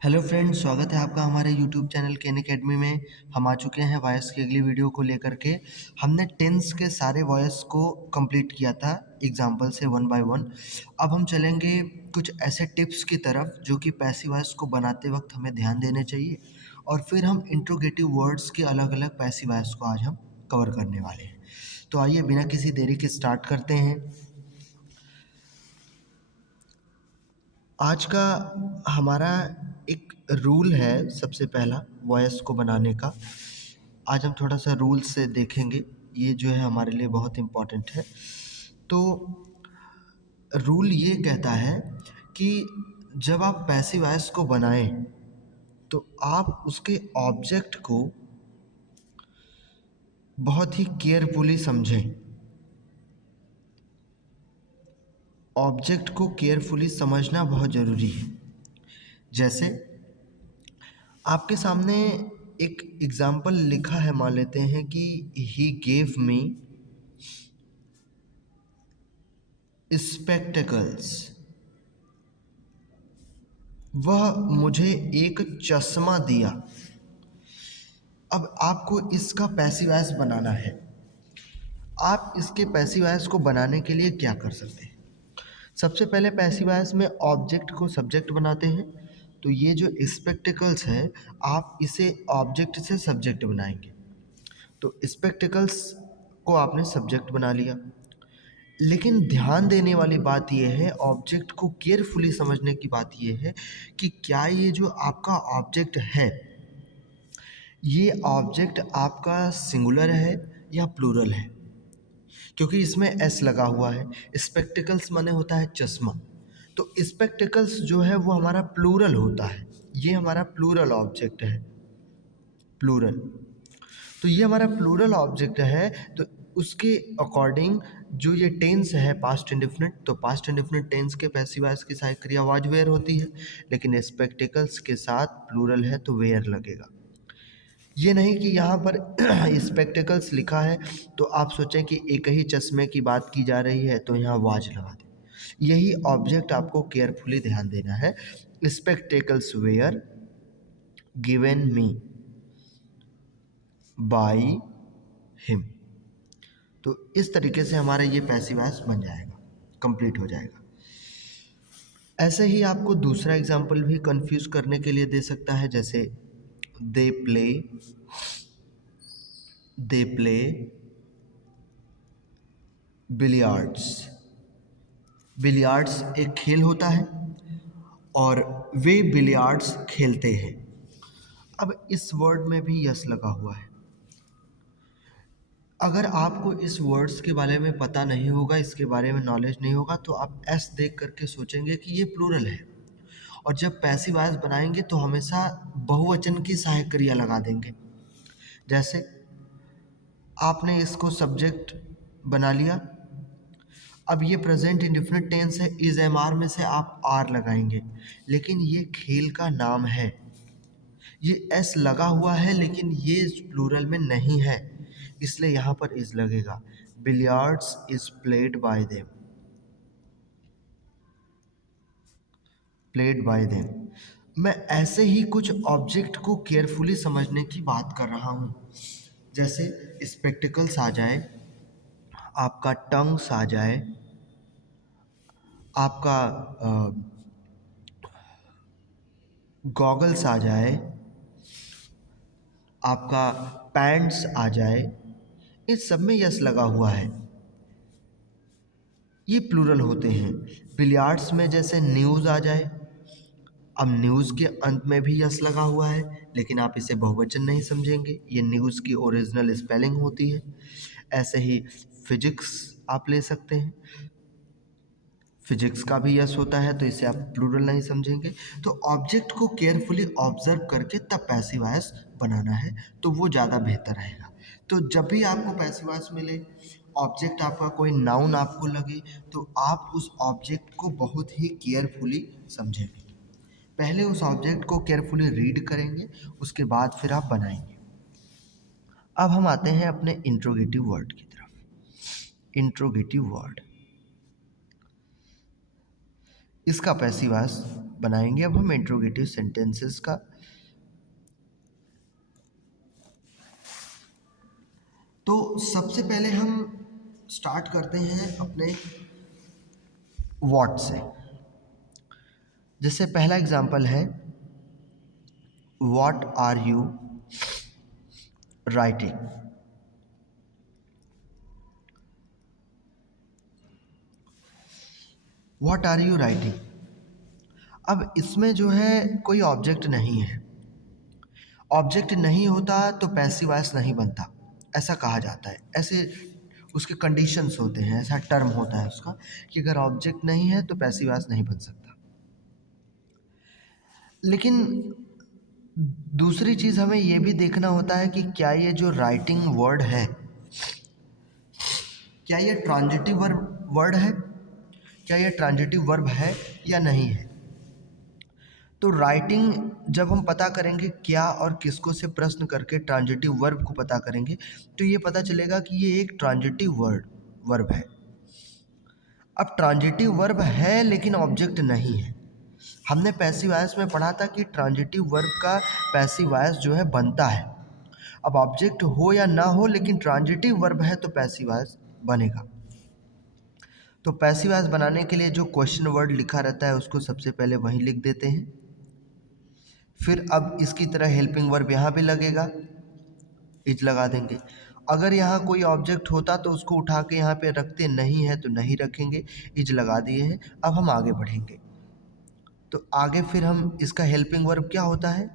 Hello friends, स्वागत है आपका हमारे यूट्यूब चैनल केन अकेडमी में। हम आ चुके हैं वॉइस की अगली वीडियो को लेकर के। हमने टेंस के सारे वॉइस को कंप्लीट किया था एग्जाम्पल से वन बाय वन। अब हम चलेंगे कुछ ऐसे टिप्स की तरफ जो कि पैसिव वॉइस को बनाते वक्त हमें ध्यान देने चाहिए, और फिर हम इंट्रोगेटिव वर्ड्स के अलग अलग पैसिव वॉइस को आज हम कवर करने वाले हैं। तो आइए बिना किसी देरी के स्टार्ट करते हैं। आज का हमारा एक रूल है, सबसे पहला वॉइस को बनाने का। आज हम थोड़ा सा रूल से देखेंगे, ये जो है हमारे लिए बहुत इम्पोर्टेंट है। तो रूल ये कहता है कि जब आप पैसिव वॉइस को बनाएं तो आप उसके ऑब्जेक्ट को बहुत ही केयरफुली समझें। ऑब्जेक्ट को केयरफुली समझना बहुत ज़रूरी है। जैसे आपके सामने एक एग्जाम्पल लिखा है, मान लेते हैं कि ही गेव मी स्पेक्टेकल्स, वह मुझे एक चश्मा दिया। अब आपको इसका पैसिव वॉइस बनाना है। आप इसके पैसिव वॉइस को बनाने के लिए क्या कर सकते हैं? सबसे पहले पैसिव वॉइस में ऑब्जेक्ट को सब्जेक्ट बनाते हैं। तो ये जो स्पेक्टेकल्स है, आप इसे ऑब्जेक्ट से सब्जेक्ट बनाएंगे। तो स्पेक्टेकल्स को आपने सब्जेक्ट बना लिया, लेकिन ध्यान देने वाली बात यह है, ऑब्जेक्ट को केयरफुली समझने की बात यह है कि क्या ये जो आपका ऑब्जेक्ट है, ये ऑब्जेक्ट आपका सिंगुलर है या प्लूरल है। क्योंकि इसमें एस लगा हुआ है। स्पेक्टिकल्स माने होता है चश्मा, तो स्पेक्टिकल्स जो है वो हमारा प्लूरल होता है। ये हमारा प्लूरल ऑब्जेक्ट है, प्लूरल। तो ये हमारा प्लूरल ऑब्जेक्ट है, तो उसके अकॉर्डिंग जो ये टेंस है पास्ट इंडेफिनिट, तो पास्ट इंडेफिनिट टेंस के पैसिव वॉइस की सहायक क्रिया वाज वेयर होती है, लेकिन स्पेक्टिकल्स के साथ प्लूरल है तो वेयर लगेगा। ये नहीं कि यहाँ पर स्पेक्टिकल्स लिखा है तो आप सोचें कि एक ही चश्मे की बात की जा रही है तो यहाँ वाज लगा दें। यही ऑब्जेक्ट आपको केयरफुली ध्यान देना है। Spectacles were given me by him. तो इस तरीके से हमारा ये पैसिव वॉइस बन जाएगा, कंप्लीट हो जाएगा। ऐसे ही आपको दूसरा एग्जाम्पल भी कंफ्यूज करने के लिए दे सकता है, जैसे दे प्ले बिलियर्ड्स। बिलियर्ड्स एक खेल होता है और वे बिलियर्ड्स खेलते हैं। अब इस वर्ड में भी यस लगा हुआ है। अगर आपको इस वर्ड्स के बारे में पता नहीं होगा, इसके बारे में नॉलेज नहीं होगा, तो आप एस देख करके सोचेंगे कि ये प्लूरल है, और जब पैसिव वॉइस बनाएंगे तो हमेशा बहुवचन की सहायक क्रिया लगा देंगे। जैसे आपने इसको सब्जेक्ट बना लिया, अब ये प्रेजेंट इंडेफिनिट टेंस है, इज एम आर में से आप आर लगाएंगे, लेकिन ये खेल का नाम है। ये एस लगा हुआ है लेकिन ये प्लूरल में नहीं है, इसलिए यहाँ पर इज लगेगा। Billiards is played by them, played by them. मैं ऐसे ही कुछ ऑब्जेक्ट को केयरफुली समझने की बात कर रहा हूँ। जैसे स्पेक्टिकल्स आ जाए, आपका टंग्स आ जाए, आपका गॉगल्स आ जाए, आपका पैंट्स आ जाए, इस सब में यस लगा हुआ है, ये प्लूरल होते हैं। बिलियर्ड्स में जैसे न्यूज़ आ जाए, अब न्यूज़ के अंत में भी यस लगा हुआ है, लेकिन आप इसे बहुवचन नहीं समझेंगे, ये न्यूज़ की ओरिजिनल स्पेलिंग होती है। ऐसे ही फिजिक्स आप ले सकते हैं, फिजिक्स का भी यस होता है, तो इसे आप प्लूरल नहीं समझेंगे। तो ऑब्जेक्ट को केयरफुली ऑब्जर्व करके तब पैसिव वॉइस बनाना है, तो वो ज़्यादा बेहतर रहेगा। तो जब भी आपको पैसिव वॉइस मिले, ऑब्जेक्ट आपका कोई नाउन आपको लगे, तो आप उस ऑब्जेक्ट को बहुत ही केयरफुली समझेंगे। पहले उस ऑब्जेक्ट को केयरफुली रीड करेंगे, उसके बाद फिर आप बनाएंगे। अब हम आते हैं अपने इंट्रोगेटिव वर्ड की तरफ। इंट्रोगेटिव वर्ड, इसका पैसिव वॉइस बनाएंगे अब हम इंट्रोगेटिव सेंटेंसेस का। तो सबसे पहले हम स्टार्ट करते हैं अपने व्हाट से। जैसे पहला एग्जांपल है, what are you writing. What are you writing. अब इसमें जो है कोई ऑब्जेक्ट नहीं है। ऑब्जेक्ट नहीं होता तो पैसिव वॉइस नहीं बनता, ऐसा कहा जाता है। ऐसे उसके कंडीशंस होते हैं, ऐसा टर्म होता है उसका कि अगर ऑब्जेक्ट नहीं है तो पैसिव वॉइस नहीं बन सकता। लेकिन दूसरी चीज़ हमें ये भी देखना होता है कि क्या ये जो राइटिंग वर्ड है, क्या ये ट्रांजिटिव वर्ड है, क्या ये ट्रांजिटिव वर्ब है या नहीं है। तो राइटिंग जब हम पता करेंगे क्या और किसको से प्रश्न करके ट्रांजिटिव वर्ब को पता करेंगे, तो ये पता चलेगा कि ये एक ट्रांजिटिव वर्ब है। अब ट्रांजिटिव वर्ब है लेकिन ऑब्जेक्ट नहीं है। हमने पैसिव वॉइस में पढ़ा था कि ट्रांजिटिव वर्ब का पैसिव वॉइस जो है बनता है। अब ऑब्जेक्ट हो या ना हो, लेकिन ट्रांजिटिव वर्ब है तो पैसिव वॉइस बनेगा। तो पैसिव वॉइस बनाने के लिए जो क्वेश्चन वर्ड लिखा रहता है उसको सबसे पहले वहीं लिख देते हैं। फिर अब इसकी तरह हेल्पिंग वर्ब यहाँ पे लगेगा, इज लगा देंगे। अगर यहाँ कोई ऑब्जेक्ट होता तो उसको उठा के यहाँ पे रखते, नहीं है तो नहीं रखेंगे, इज लगा दिए हैं। अब हम आगे बढ़ेंगे। तो आगे फिर हम इसका हेल्पिंग वर्ब क्या होता है,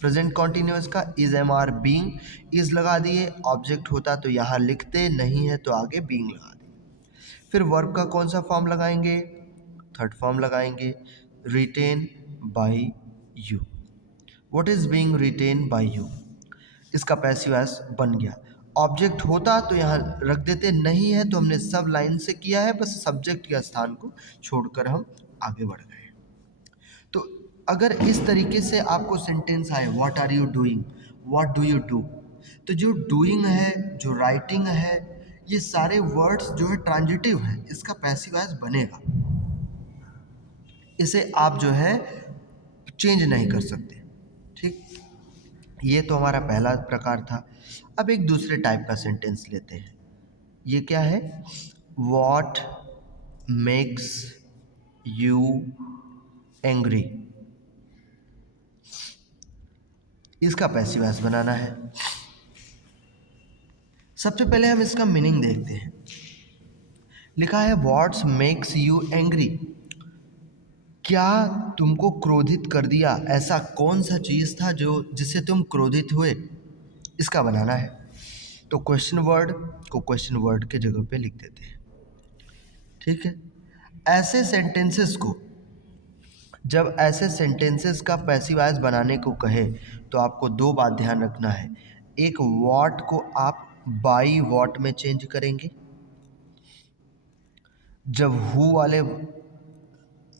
प्रेजेंट कॉन्टिन्यूअस का is am are being, is लगा दिए। ऑब्जेक्ट होता तो यहाँ लिखते, नहीं है तो आगे बीइंग लगा दिए। फिर वर्ब का कौन सा फॉर्म लगाएंगे, थर्ड फॉर्म लगाएंगे, written by you. What is being written by you, इसका पैसिव वॉइस बन गया। ऑब्जेक्ट होता तो यहाँ रख देते, नहीं है तो हमने सब लाइन से किया है, बस सब्जेक्ट के स्थान को छोड़कर हम आगे बढ़ गए। तो अगर इस तरीके से आपको सेंटेंस आए, what are you doing, what do you do, तो जो डूइंग है, जो राइटिंग है, ये सारे वर्ड्स जो है ट्रांजिटिव है, इसका पैसिव वॉइस बनेगा। इसे आप जो है चेंज नहीं कर सकते। ठीक, ये तो हमारा पहला प्रकार था। अब एक दूसरे टाइप का सेंटेंस लेते हैं। ये क्या है, वॉट मेक्स यू एंग्री, इसका पैसिव वॉइस बनाना है। सबसे पहले हम इसका मीनिंग देखते हैं। लिखा है व्हाट्स मेक्स यू एंग्री, क्या तुमको क्रोधित कर दिया, ऐसा कौन सा चीज़ था जो जिससे तुम क्रोधित हुए, इसका बनाना है। तो क्वेश्चन वर्ड को क्वेश्चन वर्ड के जगह पे लिख देते हैं। ठीक है, ऐसे सेंटेंसेस को, जब ऐसे सेंटेंसेस का पैसिव वॉइस बनाने को कहे तो आपको दो बात ध्यान रखना है। एक, व्हाट को आप बाई व्हाट में चेंज करेंगे। जब हु वाले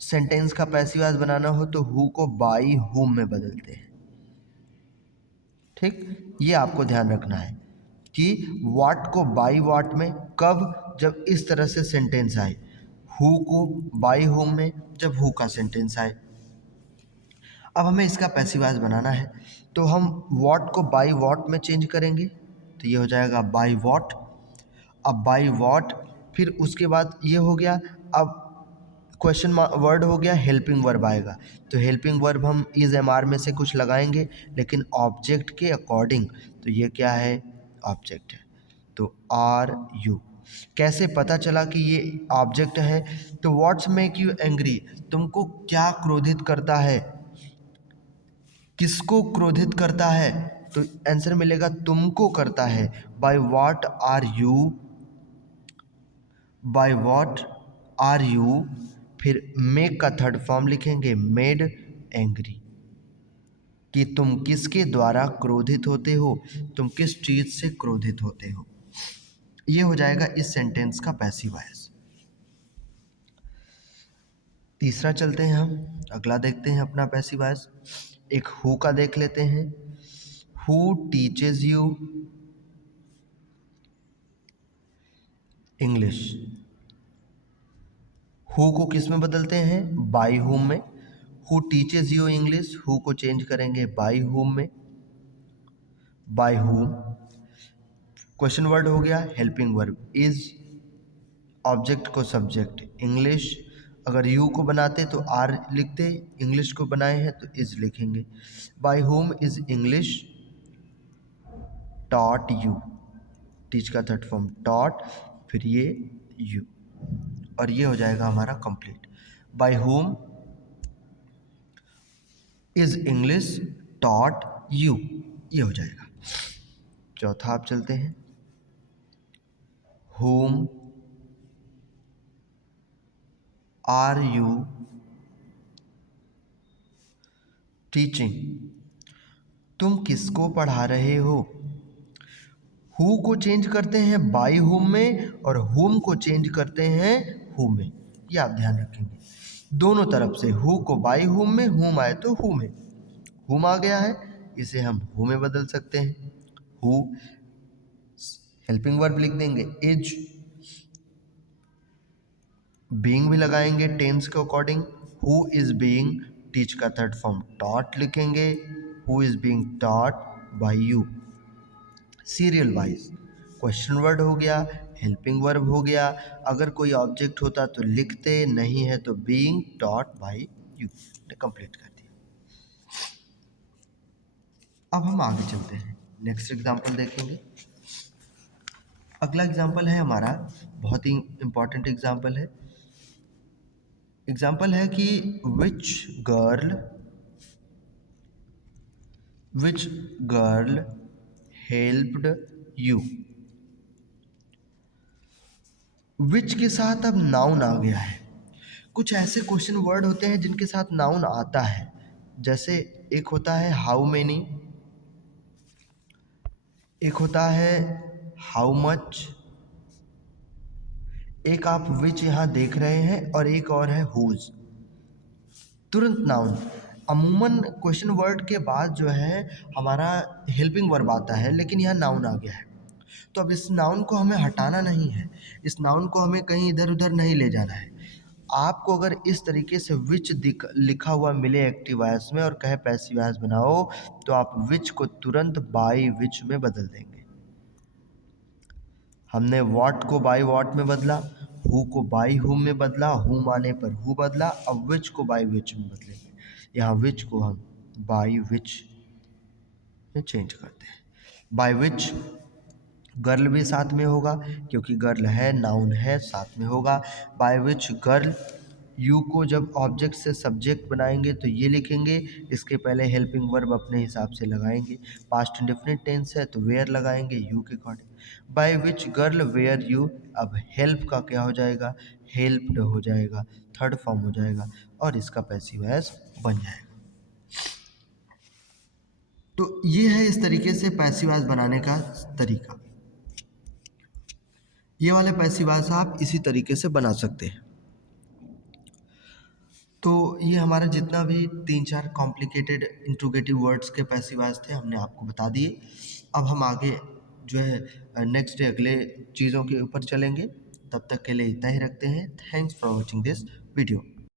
सेंटेंस का पैसिव वॉइस बनाना हो तो हु को बाई हुम में बदलते हैं। ठीक, ये आपको ध्यान रखना है कि व्हाट को बाई व्हाट में कब, जब इस तरह से सेंटेंस आए। हु को बाई हुम में जब हु का सेंटेंस आए। अब हमें इसका पैसिव वॉइस बनाना है, तो हम व्हाट को बाई व्हाट में चेंज करेंगे, तो ये हो जाएगा बाई व्हाट। अब बाई व्हाट, फिर उसके बाद ये हो गया। अब क्वेश्चन वर्ड हो गया, हेल्पिंग वर्ब आएगा। तो हेल्पिंग वर्ब हम इज एम आर में से कुछ लगाएंगे, लेकिन ऑब्जेक्ट के अकॉर्डिंग। तो ये क्या है, ऑब्जेक्ट है। तो आर यू, कैसे पता चला कि ये ऑब्जेक्ट है, तो व्हाट्स मेक यू एंग्री, तुमको क्या क्रोधित करता है, किसको क्रोधित करता है, तो आंसर मिलेगा तुमको करता है। By what are you, by what are you, फिर मेक का थर्ड फॉर्म लिखेंगे, मेड एंग्री, कि तुम किसके द्वारा क्रोधित होते हो, तुम किस चीज से क्रोधित होते हो। ये हो जाएगा इस सेंटेंस का पैसिव वॉइस। तीसरा चलते हैं, हम अगला देखते हैं अपना पैसिव वॉइस। एक हु का देख लेते हैं। Who teaches you English. Who co किस में बदलते हैं, बाई हुम में। Who teaches you English, who co change करेंगे बाय हुम में, बाय हुम। क्वेश्चन वर्ड हो गया हेल्पिंग वर्ब इज, ऑब्जेक्ट को सब्जेक्ट इंग्लिश, अगर यू को बनाते तो आर लिखते, इंग्लिश को बनाए हैं तो इज लिखेंगे। By whom is English taught you, teach का थर्ड फॉर्म टॉट, फिर ये यू, और ये हो जाएगा हमारा complete. By whom is English taught you, ये हो जाएगा। चौथा आप चलते हैं, होम आर यू टीचिंग, तुम किसको पढ़ा रहे हो। हु को चेंज करते हैं बाय हुम में और हुम को चेंज करते हैं हु में, ये आप ध्यान रखेंगे। दोनों तरफ से हु को बाय हुम में, हुम आए तो हु में। हुम आ गया है, इसे हम हु में बदल सकते हैं। हु हेल्पिंग वर्ब लिख देंगे इज, बीइंग भी लगाएंगे टेंस के according. Who is being, teach का थर्ड फॉर्म टॉट लिखेंगे, who is being taught by you. Serial wise question word हो गया, हेल्पिंग वर्ब हो गया, अगर कोई ऑब्जेक्ट होता तो लिखते, नहीं है तो being taught by you, complete कर दिया। अब हम आगे चलते हैं, नेक्स्ट एग्जांपल देखेंगे। अगला एग्जांपल है हमारा बहुत ही इंपॉर्टेंट एग्जांपल है। एग्जांपल है कि विच गर्ल हेल्प्ड यू। विच के साथ अब नाउन आ गया है। कुछ ऐसे क्वेश्चन वर्ड होते हैं जिनके साथ नाउन आता है, जैसे एक होता है हाउ मेनी, एक होता है हाउ मच, एक आप विच यहाँ देख रहे हैं और एक और है हुज। तुरंत नाउन, अमूमन क्वेश्चन वर्ड के बाद जो है हमारा हेल्पिंग वर्ब आता है, लेकिन यहाँ नाउन आ गया है। तो अब इस नाउन को हमें हटाना नहीं है, इस नाउन को हमें कहीं इधर उधर नहीं ले जाना है। आपको अगर इस तरीके से विच लिखा हुआ मिले एक्टिव वॉइस में और कहे पैसिव वॉइस बनाओ, तो आप विच को तुरंत बाय विच में बदल देंगे। हमने वॉट को बाय वॉट में बदला, हु को बाय हुम में बदला, हुम आने पर हु बदला, अब विच को बाय विच में बदलेंगे। यहाँ विच को हम बाय विच में चेंज करते हैं। बाय विच गर्ल भी साथ में होगा, क्योंकि गर्ल है नाउन है, साथ में होगा। बाय विच गर्ल, यू को जब ऑब्जेक्ट से सब्जेक्ट बनाएंगे तो ये लिखेंगे, इसके पहले हेल्पिंग वर्ब अपने हिसाब से लगाएंगे। पास्ट इंडेफिनिट टेंस है तो वेयर लगाएंगे यू के according. By which girl were you, अब हेल्प का क्या हो जाएगा, हेल्प्ड हो जाएगा, थर्ड फॉर्म हो जाएगा और इसका पैसिव वॉइस बन जाएगा। तो ये है इस तरीके से पैसिव वॉइस बनाने का तरीका। ये वाले पैसिव वॉइस आप इसी तरीके से बना सकते हैं। तो ये हमारा जितना भी 3-4 कॉम्प्लिकेटेड इंट्रोगेटिव वर्ड्स के पैसिव वॉइस थे हमने आपको बता दिए। अब हम आगे जो है नेक्स्ट डे अगले चीज़ों के ऊपर चलेंगे। तब तक के लिए इतना ही रखते हैं। Thanks for watching this video.